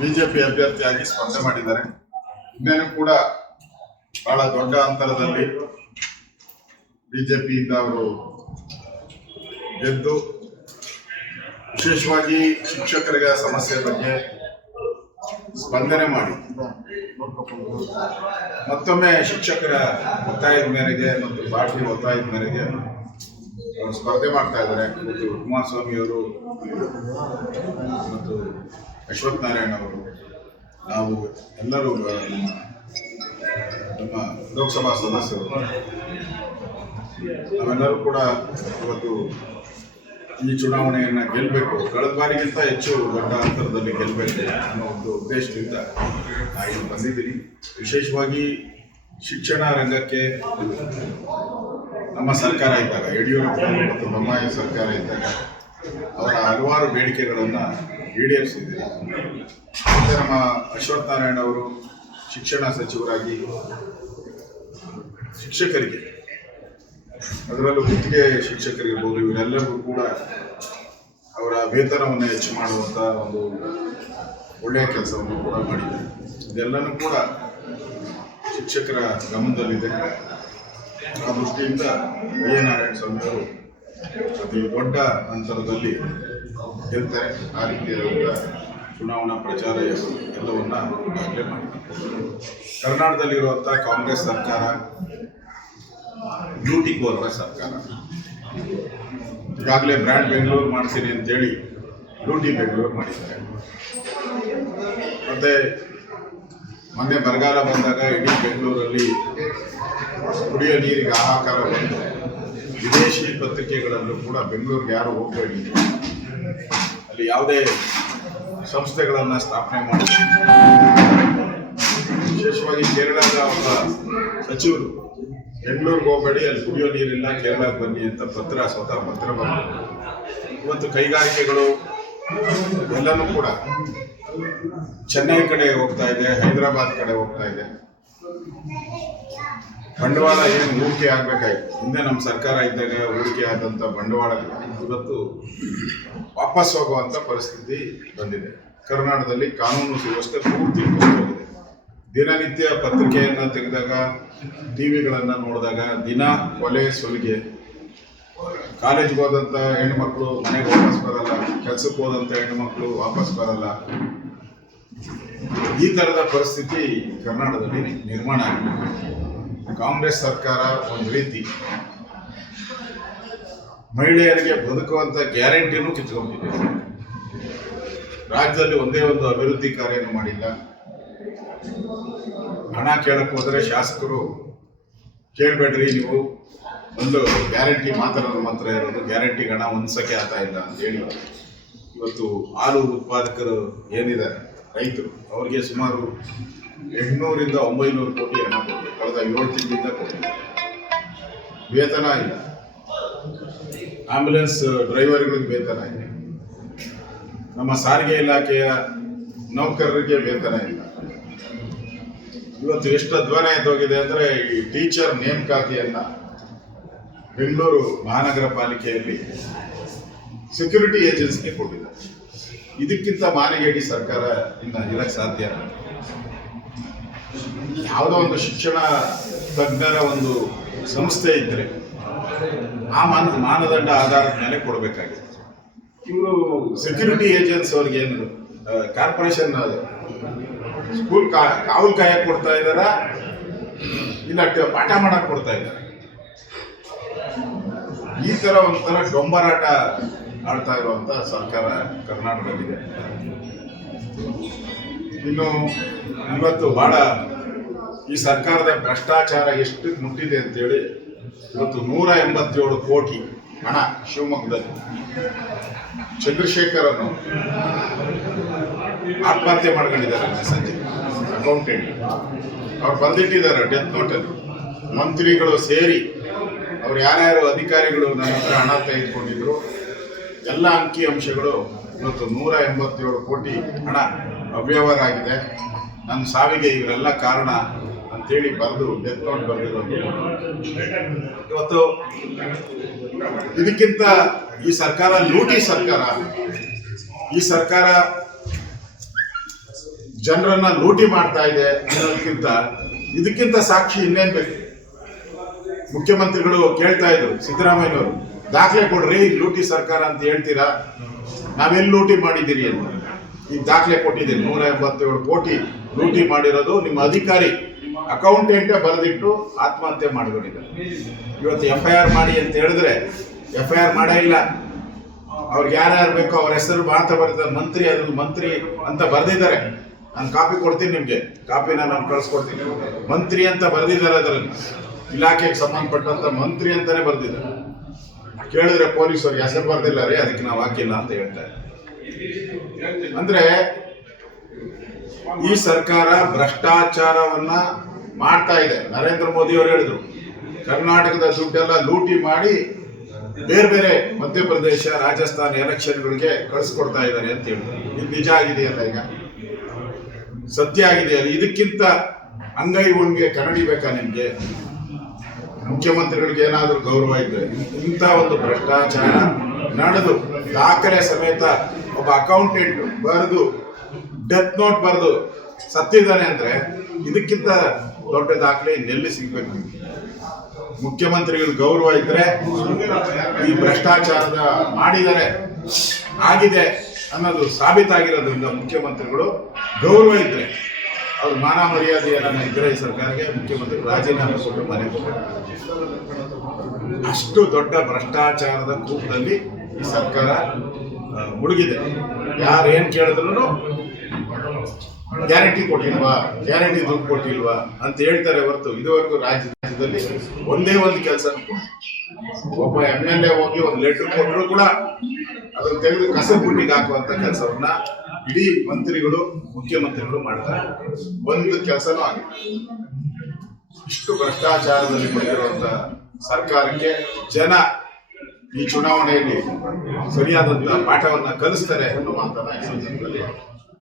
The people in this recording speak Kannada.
ಬಿಜೆಪಿ ಅಭ್ಯರ್ಥಿಯಾಗಿ ಸ್ಪರ್ಧೆ ಮಾಡಿದ್ದಾರೆ. ಇನ್ನೇನು ಕೂಡ ಬಹಳ ದೊಡ್ಡ ಅಂತರದಲ್ಲಿ ಬಿಜೆಪಿಯಿಂದ ಅವರು ಗೆದ್ದು ವಿಶೇಷವಾಗಿ ಶಿಕ್ಷಕರಿಗೆ ಸಮಸ್ಯೆ ಬಗ್ಗೆ ಸ್ಪಂದನೆ ಮಾಡಿ. ಮತ್ತೊಮ್ಮೆ ಶಿಕ್ಷಕರ ಒತ್ತಾಯದ ಮೇರೆಗೆ ಮತ್ತು ಪಾರ್ಟಿ ಒತ್ತಾಯದ ಮೇರೆಗೆ ಸ್ಪರ್ಧೆ ಮಾಡ್ತಾ ಇದ್ದಾರೆ. ಕುಮಾರಸ್ವಾಮಿಯವರು ಮತ್ತು ಅಶ್ವಥ್ ನಾರಾಯಣ ಅವರು ನಾವು ಎಲ್ಲರೂ ನಮ್ಮ ನಮ್ಮ ಲೋಕಸಭಾ ಸದಸ್ಯರು, ನಾವೆಲ್ಲರೂ ಕೂಡ ಇವತ್ತು ಈ ಚುನಾವಣೆಯನ್ನು ಗೆಲ್ಲಬೇಕು ಕಳೆದ ಬಾರಿಗಿಂತ ಹೆಚ್ಚು ದೊಡ್ಡ ಅಂತರದಲ್ಲಿ ಗೆಲ್ಲಬೇಕು ಅನ್ನೋ ಒಂದು ಉದ್ದೇಶದಿಂದ ನಾನು ಬಂದಿದ್ದೀನಿ. ವಿಶೇಷವಾಗಿ ಶಿಕ್ಷಣ ರಂಗಕ್ಕೆ ನಮ್ಮ ಸರ್ಕಾರ ಇದ್ದಾಗ, ಯಡಿಯೂರಪ್ಪ ಮತ್ತು ಬೊಮ್ಮಾಯಿ ಸರ್ಕಾರ ಇದ್ದಾಗ, ಅವರ ಹಲವಾರು ಬೇಡಿಕೆಗಳನ್ನು ಈಡೇರಿಸಿದ್ದೀರಿ ಮತ್ತೆ ನಮ್ಮ ಅಶ್ವಥ್ ನಾರಾಯಣ ಅವರು ಶಿಕ್ಷಣ ಸಚಿವರಾಗಿ ಶಿಕ್ಷಕರಿಗೆ, ಅದರಲ್ಲೂ ಗುತ್ತಿಗೆ ಶಿಕ್ಷಕರಿರ್ಬೋದು, ಇವರೆಲ್ಲರಿಗೂ ಕೂಡ ಅವರ ವೇತನವನ್ನು ಹೆಚ್ಚು ಮಾಡುವಂಥ ಒಂದು ಒಳ್ಳೆಯ ಕೆಲಸವನ್ನು ಕೂಡ ಮಾಡಿದ್ದಾರೆ. ಇದೆಲ್ಲನೂ ಕೂಡ ಶಿಕ್ಷಕರ ಗಮನದಲ್ಲಿದೆ. ಆ ದೃಷ್ಟಿಯಿಂದ ಎ ನಾರಾಯಣ ಸ್ವಾಮಿ ಅತಿ ದೊಡ್ಡ ಅಂತರದಲ್ಲಿ ಗೆಲ್ತಾರೆ ಆ ರೀತಿಯಾದ ಚುನಾವಣಾ ಪ್ರಚಾರ ಎಲ್ಲವನ್ನ ಈಗಾಗಲೇ ಮಾಡಿದ್ದಾರೆ ಕರ್ನಾಟಕದಲ್ಲಿರುವಂಥ ಕಾಂಗ್ರೆಸ್ ಸರ್ಕಾರ, ಡ್ಯೂಟಿ ಕೋರರ ಸರ್ಕಾರ. ಈಗಾಗಲೇ ಬ್ರ್ಯಾಂಡ್ ಬೆಂಗಳೂರು ಮಾಡ್ತೀನಿ ಅಂತೇಳಿ ಡ್ಯೂಟಿ ಬೆಂಗಳೂರು ಮಾಡಿದ್ದಾರೆ. ಮತ್ತೆ ಮೊನ್ನೆ ಬರಗಾಲ ಬಂದಾಗ ಇಡೀ ಬೆಂಗಳೂರಲ್ಲಿ ಕುಡಿಯೋ ನೀರಿಗೆ ಆಹಾಕಾರ ಬಂದು ವಿದೇಶಿ ಪತ್ರಿಕೆಗಳಲ್ಲೂ ಕೂಡ ಬೆಂಗಳೂರಿಗೆ ಯಾರು ಹೋಗಬೇಡಿ ಅಲ್ಲಿ ಯಾವುದೇ ಸಂಸ್ಥೆಗಳನ್ನು ಸ್ಥಾಪನೆ ಮಾಡಿ ವಿಶೇಷವಾಗಿ ಕೇರಳದ ಒಬ್ಬ ಸಚಿವರು, ಬೆಂಗಳೂರಿಗೆ ಹೋಗಬೇಡಿ, ಅಲ್ಲಿ ಕುಡಿಯೋ ನೀರಿಲ್ಲ, ಕೇರಳಕ್ಕೆ ಬನ್ನಿ ಅಂತ ಪತ್ರ, ಸ್ವತಃ ಪತ್ರ ಬಂದು ಇವತ್ತು ಕೈಗಾರಿಕೆಗಳು ಎಲ್ಲನೂ ಕೂಡ ಚೆನ್ನೈ ಕಡೆ ಹೋಗ್ತಾ ಇದೆ, ಹೈದರಾಬಾದ್ ಕಡೆ ಹೋಗ್ತಾ ಇದೆ. ಬಂಡವಾಳ ಏನು ಹೂಡಿಕೆ ಆಗ್ಬೇಕಾಯ್ತು? ಹಿಂದೆ ನಮ್ಮ ಸರ್ಕಾರ ಇದ್ದಾಗ ಹೂಡಿಕೆ ಆದಂಥ ಬಂಡವಾಳ ಇವತ್ತು ವಾಪಸ್ ಹೋಗುವಂತ ಪರಿಸ್ಥಿತಿ ಬಂದಿದೆ. ಕರ್ನಾಟಕದಲ್ಲಿ ಕಾನೂನು ವ್ಯವಸ್ಥೆ ಪೂರ್ತಿ ಹೋಗಿದೆ ದಿನನಿತ್ಯ ಪತ್ರಿಕೆಯನ್ನ ತೆಗೆದಾಗ, ಟಿವಿಗಳನ್ನ ನೋಡಿದಾಗ, ದಿನ ಕೊಲೆ ಸುಲಿಗೆ. ಕಾಲೇಜ್ಗೆ ಹೋದಂಥ ಹೆಣ್ಮಕ್ಳು ಮನೆಗೆ ವಾಪಸ್ ಬರಲ್ಲ, ಕೆಲ್ಸಕ್ಕೆ ಹೋದಂಥ ಹೆಣ್ಮಕ್ಳು ವಾಪಸ್ ಬರಲ್ಲ. ಈ ತರದ ಪರಿಸ್ಥಿತಿ ಕರ್ನಾಟಕದಲ್ಲಿ ನಿರ್ಮಾಣ ಆಗಿದೆ. ಕಾಂಗ್ರೆಸ್ ಸರ್ಕಾರ ಒಂದು ರೀತಿ ಮಹಿಳೆಯರಿಗೆ ಬದುಕುವಂತ ಗ್ಯಾರಂಟಿನೂ ಕಿತ್ಕೊಂಡಿದೆ ರಾಜ್ಯದಲ್ಲಿ ಒಂದೇ ಒಂದು ಅಭಿವೃದ್ಧಿ ಕಾರ್ಯನೂ ಮಾಡಿಲ್ಲ. ಹಣ ಕೇಳಕ್ಕೆ ಹೋದ್ರೆ ಶಾಸಕರು ಕೇಳಬೇಡ್ರಿ, ನೀವು ಒಂದು ಗ್ಯಾರಂಟಿ ಮಾತ್ರ ನಮ್ಮ ಹತ್ರ ಇರೋದು. ಗ್ಯಾರಂಟಿ ಹಣ ಒಂದ್ಸಕ್ಕೆ ಆಗ್ತಾ ಇಲ್ಲ ಅಂತ ಹೇಳಿ ಇವತ್ತು ಹಾಲು ಉತ್ಪಾದಕರು ಏನಿದ್ದಾರೆ, ರೈತರು, ಅವರಿಗೆ ಸುಮಾರು ಎಂಟುನೂರಿಂದ ಒಂಬೈನೂರು ಕೋಟಿ ಹಣ ಏಳು ತಿಂಗಳಿಂದ ಕೊಟ್ಟಿದ್ದಾರೆ ವೇತನ ಇಲ್ಲ. ಆಂಬ್ಯುಲೆನ್ಸ್ ಡ್ರೈವರ್ಗಳಿಗೆ ವೇತನ ಇಲ್ಲ. ನಮ್ಮ ಸಾರಿಗೆ ಇಲಾಖೆಯ ನೌಕರರಿಗೆ ವೇತನ ಇಲ್ಲ. ಇವತ್ತು ಎಷ್ಟು ಅಧ್ವಾನ ಎದ್ದೋಗಿದೆ ಅಂದ್ರೆ ಈ ಟೀಚರ್ ನೇಮಕಾತಿಯನ್ನ ಬೆಂಗಳೂರು ಮಹಾನಗರ ಪಾಲಿಕೆಯಲ್ಲಿ ಸೆಕ್ಯೂರಿಟಿ ಏಜೆನ್ಸಿಗೆ ಕೊಟ್ಟಿದ್ದಾರೆ. ಇದಕ್ಕಿಂತ ಮಾನಗೇಡಿ ಸರ್ಕಾರ ಇನ್ನ ಇರಕ್ಕೆ ಸಾಧ್ಯ ಯಾವುದೋ ಒಂದು ಶಿಕ್ಷಣ ತಜ್ಞರ ಒಂದು ಸಂಸ್ಥೆ ಇದ್ದರೆ ಆ ಮಾನ, ಮಾನದಂಡ ಆಧಾರದ ಮೇಲೆ ಕೊಡಬೇಕಾಗಿದೆ ಇವರು ಸೆಕ್ಯೂರಿಟಿ ಏಜೆನ್ಸ್ ಅವ್ರಿಗೆ ಏನು ಕಾರ್ಪೊರೇಷನ್ ಸ್ಕೂಲ್ ಕಾವಲು ಕಾಯ ಕೊಡ್ತಾ ಇದಾರ ಇಲ್ಲ ಪಾಠ ಮಾಡಕ್ ಕೊಡ್ತಾ ಇದ್ದಾರೆ? ಈ ತರ ಒಂಥರ ಡೊಂಬರಾಟ ಆಡ್ತಾ ಇರುವಂತ ಸರ್ಕಾರ ಕರ್ನಾಟಕದಲ್ಲಿದೆ. ಇನ್ನು ಇವತ್ತು ಬಹಳ ಈ ಸರ್ಕಾರದ ಭ್ರಷ್ಟಾಚಾರ ಎಷ್ಟು ಮುಟ್ಟಿದೆ ಅಂತೇಳಿ ಇವತ್ತು ನೂರ ಎಂಬತ್ತೇಳು ಕೋಟಿ ಹಣ ಶಿವಮೊಗ್ಗದಲ್ಲಿ. ಚಂದ್ರಶೇಖರ್ ಅನ್ನು ಆತ್ಮಹತ್ಯೆ ಮಾಡ್ಕೊಂಡಿದ್ದಾರೆ ಸಂಜೆ ಅಕೌಂಟೆಂಟ್ ಅವ್ರು ಬಂದಿಟ್ಟಿದ್ದಾರೆ ಡೆತ್ ನೋಟಲ್ಲಿ ಮಂತ್ರಿಗಳು ಸೇರಿ ಅವ್ರು ಯಾರ್ಯಾರು ಅಧಿಕಾರಿಗಳು ನನ್ನ ಹತ್ರ ಹಣ ತೆಗೆದುಕೊಂಡಿದ್ರು, ಎಲ್ಲ ಅಂಕಿ ಅಂಶಗಳು ಇವತ್ತು ನೂರ ಎಂಬತ್ತೇಳು ಕೋಟಿ ಹಣ ಅವ್ಯವಹಾರ ಆಗಿದೆ. ನನ್ನ ಸಾವಿಗೆ ಇವರೆಲ್ಲ ಕಾರಣ ಅಂತೇಳಿ ಬಂದು ಡೆತ್ ಬಂದಿರೋದು. ಇವತ್ತು ಇದಕ್ಕಿಂತ ಈ ಸರ್ಕಾರ ಲೂಟಿ ಸರ್ಕಾರ, ಈ ಸರ್ಕಾರ ಜನರನ್ನ ಲೂಟಿ ಮಾಡ್ತಾ ಇದೆ ಅನ್ನೋದಕ್ಕಿಂತ ಇದಕ್ಕಿಂತ ಸಾಕ್ಷಿ ಇನ್ನೇನ್ ಬೇಕು? ಮುಖ್ಯಮಂತ್ರಿಗಳು ಕೇಳ್ತಾ ಇದ್ರು, ಸಿದ್ದರಾಮಯ್ಯನವರು, ದಾಖಲೆ ಕೊಡ್ರಿ ಲೂಟಿ ಸರ್ಕಾರ ಅಂತ ಹೇಳ್ತೀರಾ? ನಾವೆಲ್ಲಿ ಲೂಟಿ ಮಾಡಿದ್ದೀರಿ ಅಂತ. ಈ ದಾಖಲೆ ಕೊಟ್ಟಿದ್ದೀನಿ, ನೂರ ಎಂಬತ್ತೇಳು ಕೋಟಿ ಲೂಟಿ ಮಾಡಿರೋದು ನಿಮ್ಮ ಅಧಿಕಾರಿ. ಅಕೌಂಟೆಂಟೇ ಬರೆದಿಟ್ಟು ಆತ್ಮಹತ್ಯೆ ಮಾಡ್ಕೊಂಡಿದ್ದಾರೆ. ಇವತ್ತು ಎಫ್ ಐ ಆರ್ ಮಾಡಿ ಅಂತ ಹೇಳಿದ್ರೆ ಎಫ್ ಐ ಆರ್ ಮಾಡೇ ಇಲ್ಲ. ಅವ್ರಿಗೆ ಯಾರ್ಯಾರು ಬೇಕೋ ಅವ್ರ ಹೆಸರು ಮಾತ್ರ ಬರೀತಾರೆ ಮಂತ್ರಿ ಅದ್ರ ಮಂತ್ರಿ ಅಂತ ಬರೆದಿದ್ದಾರೆ. ನಾನು ಕಾಪಿ ಕೊಡ್ತೀನಿ ನಿಮಗೆ. ಕಾಪಿನ ನಾನು ಕಳ್ಸ್ಕೊಡ್ತೀನಿ. ಮಂತ್ರಿ ಅಂತ ಬರೆದಿದ್ದಾರೆ ಅದರಲ್ಲಿ. ಇಲಾಖೆಗೆ ಸಂಬಂಧಪಟ್ಟಂತ ಮಂತ್ರಿ ಅಂತಾನೆ ಬರೆದಿದ್ದಾರೆ. ಕೇಳಿದ್ರೆ ಪೊಲೀಸರು ಹೆಸರು ಬರ್ದಿಲ್ಲ ರೀ, ಅದಕ್ಕೆ ನಾವು ಹಾಕಿಲ್ಲ ಅಂತ ಹೇಳ್ತಾರೆ ಅಂದ್ರೆ ಈ ಸರ್ಕಾರ ಭ್ರಷ್ಟಾಚಾರವನ್ನ ಮಾಡ್ತಾ ಇದೆ. ನರೇಂದ್ರ ಮೋದಿ ಅವರು ಹೇಳಿದ್ರು, ಕರ್ನಾಟಕದ ದುಡ್ಡೆಲ್ಲ ಲೂಟಿ ಮಾಡಿ ಬೇರೆ ಬೇರೆ ಮಧ್ಯಪ್ರದೇಶ, ರಾಜಸ್ಥಾನ ಎಲೆಕ್ಷನ್ಗಳಿಗೆ ಕಳಿಸ್ಕೊಡ್ತಾ ಇದ್ದಾರೆ ಅಂತ ಹೇಳಿದ್ರು. ಇದು ನಿಜ ಆಗಿದೆಯಲ್ಲ ಈಗ? ಸತ್ಯ ಆಗಿದೆಯಲ್ಲ? ಇದಕ್ಕಿಂತ ಅಂಗೈ ಒಣ್ಗೆ ಕನ್ನಡಿ ಬೇಕಾ ನಿಮ್ಗೆ? ಮುಖ್ಯಮಂತ್ರಿಗಳಿಗೆ ಏನಾದರೂ ಗೌರವ ಇದ್ರೆ. ಇಂಥ ಒಂದು ಭ್ರಷ್ಟಾಚಾರ ನಡೆದು, ದಾಖಲೆ ಸಮೇತ ಒಬ್ಬ ಅಕೌಂಟೆಂಟ್ ಬರೆದು ಡೆತ್ ನೋಟ್ ಬರೆದು ಸತ್ತಿದ್ದಾನೆ ಅಂದ್ರೆ, ಇದಕ್ಕಿಂತ ದೊಡ್ಡ ದಾಖಲೆ ಇನ್ನೆಲ್ಲಿ ಸಿಗ್ಬೇಕು? ಮುಖ್ಯಮಂತ್ರಿಗಳು ಗೌರವ ಇದ್ರೆ ಈ ಭ್ರಷ್ಟಾಚಾರದ ಮಾಡಿದರೆ ಆಗಿದೆ ಅನ್ನೋದು ಸಾಬೀತಾಗಿರೋದ್ರಿಂದ ಮುಖ್ಯಮಂತ್ರಿಗಳು ಗೌರವ ಇದ್ರೆ ಅವ್ರ ಮಾನ ಮರ್ಯಾದೆ ಏನನ್ನ ಇದ್ರೆ ಈ ಸರ್ಕಾರಕ್ಕೆ ಮುಖ್ಯಮಂತ್ರಿ ರಾಜೀನಾಮೆ ಕೊಟ್ಟು ಮನೆ ಅಷ್ಟು ದೊಡ್ಡ ಭ್ರಷ್ಟಾಚಾರದ ಕೂಪದಲ್ಲಿ ಈ ಸರ್ಕಾರ ಮುಳುಗಿದೆ ಯಾರು ಏನು ಕೇಳಿದ್ರು ಗ್ಯಾರಂಟಿ ಕೊಟ್ಟಿಲ್ವಾ? ಗ್ಯಾರಂಟಿ ದುಡ್ಡು ಕೊಟ್ಟಿಲ್ವಾ ಅಂತ ಹೇಳ್ತಾರೆ ಹೊರತು ಇದುವರೆಗೂ ರಾಜ್ಯ ರಾಜ್ಯದಲ್ಲಿ ಒಂದೇ ಒಂದು ಕೆಲಸ. ಒಬ್ಬ ಎಂ ಎಲ್ ಎ ಹೋಗಿ ಒಂದು ಲೆಟರ್ ಕೊಟ್ಟರು ಕೂಡ ಅದನ್ನು ತೆಗೆದು ಕಸ ಬುಟ್ಟಿಗೆ ಹಾಕುವಂತ ಕೆಲಸವನ್ನ ಇಡೀ ಮಂತ್ರಿಗಳು, ಮುಖ್ಯಮಂತ್ರಿಗಳು ಮಾಡ್ತಾರೆ. ಒಂದು ಕೆಲಸನೂ ಆಗಿದೆ ಇಷ್ಟು ಭ್ರಷ್ಟಾಚಾರದಲ್ಲಿ ಬಂದಿರುವಂತ ಸರ್ಕಾರಕ್ಕೆ ಜನ ಈ ಚುನಾವಣೆಯಲ್ಲಿ ಸರಿಯಾದಂತ ಪಾಠವನ್ನ ಕಲಿಸ್ತಾರೆ ಅನ್ನುವಂತ ಈ ಸಂದರ್ಭದಲ್ಲಿ.